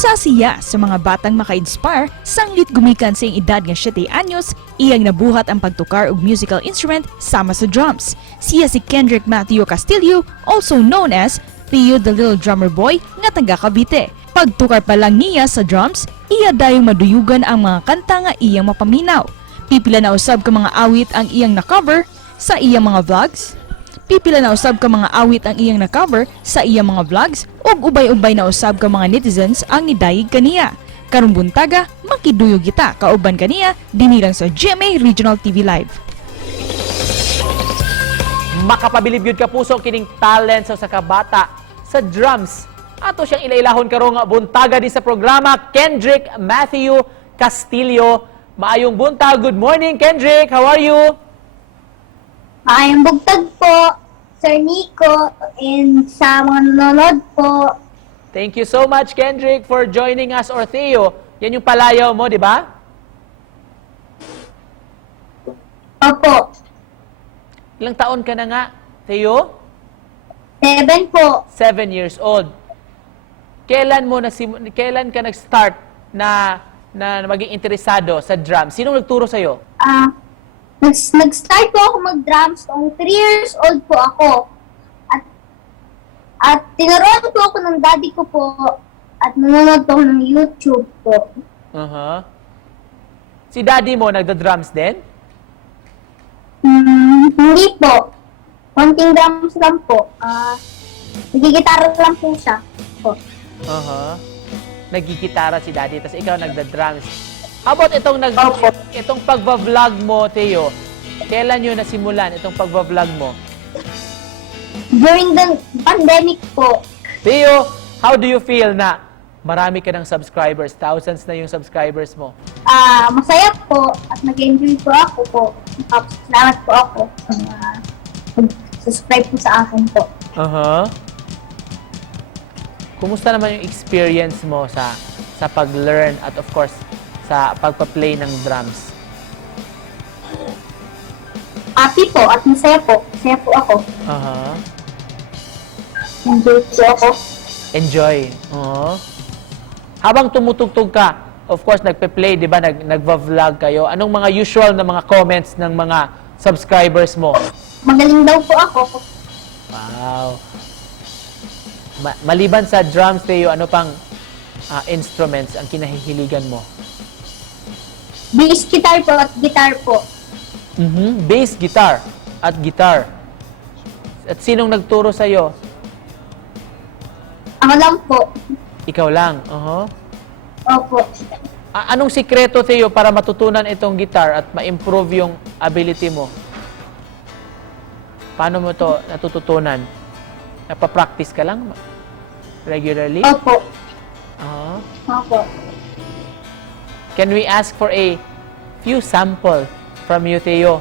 Usa siya sa mga batang maka-inspire sanglit gumikan sa iyang edad nga 7 anyos, iyang nabuhat ang pagtukar og musical instrument sama sa drums. Siya si Kendrick Matthew Castillo, also known as Theo the Little Drummer Boy nga taga Cavite. Pagtukar pa lang niya sa drums, iya dayong maduyugan ang mga kanta nga iyang mapaminaw. Pipila na usab ka mga awit ang iyang na-cover sa iyang mga vlogs. Pipila na usab ka mga awit ang iyang na-cover sa iyang mga vlogs ug ubay-ubay na usab ka mga netizens ang nidayig kaniya. Karong buntaga, makiduyog kita kauban kaniya dinilang sa GMA Regional TV Live. Makapabilib yun ka puso kining talent sa kabata sa drums. Ato siyang ilailahon karong buntaga di sa programa, Kendrick Matthew Castillo. Maayong buntag. Good morning, Kendrick. How are you? Maayong bugtag po, Sir Nico, and sa mga nanonood po. Thank you so much, Kendrick, for joining us, or Theo. Yan yung palayaw mo, di ba? Opo, Ilang taon ka na nga, Theo? 7 po. 7 years old. Kailan ka nag-start na maging interesado sa drum? Sinong nagturo sa'yo? Nag-start po ako mag-drums nung 3 years old po ako. At tinuruan po ako ng daddy ko po at nanonood po ako ng YouTube po. Si daddy mo nagda-drums din? Hindi po. Konting drums lang po. Nagigitara lang po siya po. Nagigitara si daddy, tapos ikaw nagda-drums. How about itong pagba-vlog mo, Theo? Kailan yun nasimulan, itong pagba-vlog mo? During the pandemic po. Theo, how do you feel na marami ka ng subscribers? Thousands na yung subscribers mo. Masaya po at nag-enjoy po ako po. Salamat po ako subscribe po sa akin po. Kumusta naman yung experience mo sa pag-learn at of course sa pagpa-play ng drums? Happy po at masaya po. Masaya po ako. Enjoy po ako. Enjoy. Habang tumutugtog ka, of course, nagpe-play, di ba? Nagva-vlog kayo. Anong mga usual na mga comments ng mga subscribers mo? Magaling daw po ako. Wow. Maliban sa drums, Theo, ano pang instruments ang kinahihiligan mo? Bass guitar po at guitar po. Bass guitar at guitar. At sinong nagturo sa'yo? Ako lang po. Ikaw lang. Opo. Anong sikreto, Theo, para matutunan itong guitar at ma-improve yung ability mo? Paano mo to natututunan? Napapractice ka lang regularly? Opo. Opo. Can we ask for a few sample from you, Theo?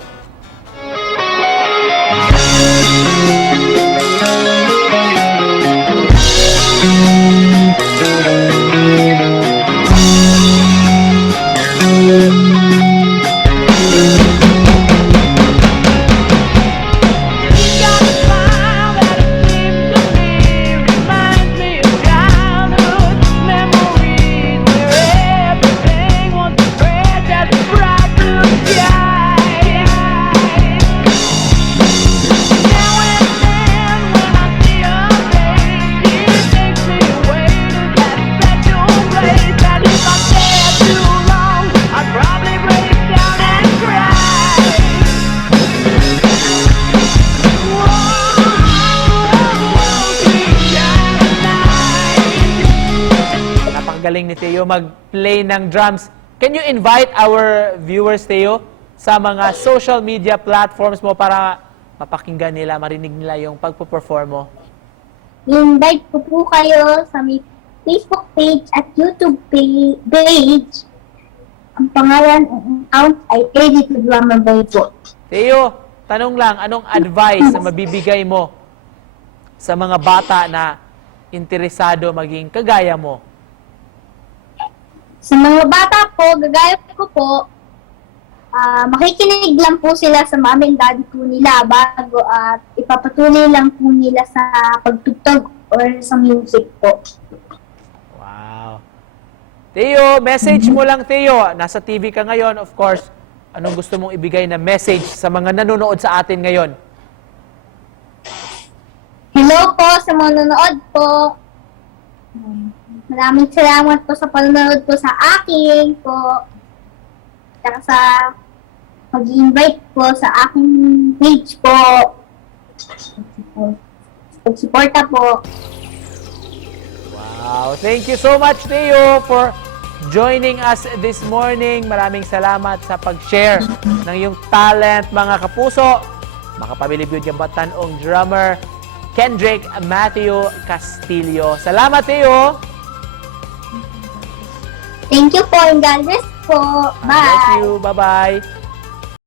Galing ni Theo mag-play ng drums. Can you invite our viewers, Theo, sa mga social media platforms mo para mapakinggan nila, marinig nila yung pagpo-perform mo? I-invite ko po kayo sa may Facebook page at YouTube page. Ang pangalan ng account ay Ready to Drummer Boy po. Theo, tanong lang, anong advice na mabibigay mo sa mga bata na interesado maging kagaya mo? Sa mga bata po, gagaya ko po, makikinig lang po sila sa mami and daddy po nila bago at ipapatuloy lang po nila sa pagtugtog or sa music po. Wow. Theo, message mo lang, Theo. Nasa TV ka ngayon, of course. Anong gusto mong ibigay na message sa mga nanonood sa atin ngayon? Hello po sa mga nanonood po. Maraming salamat po sa panonood po sa akin po. Saka sa mag-invite po sa aking page po. Pag-suporta po. Wow, thank you so much, Theo, for joining us this morning. Maraming salamat sa pag-share ng iyong talent, mga kapuso. Makapabilib yun yung batanong drummer, Kendrick Matthew Castillo. Salamat, Theo! Thank you po and God bless po. God bless Bye! you. Bye-bye.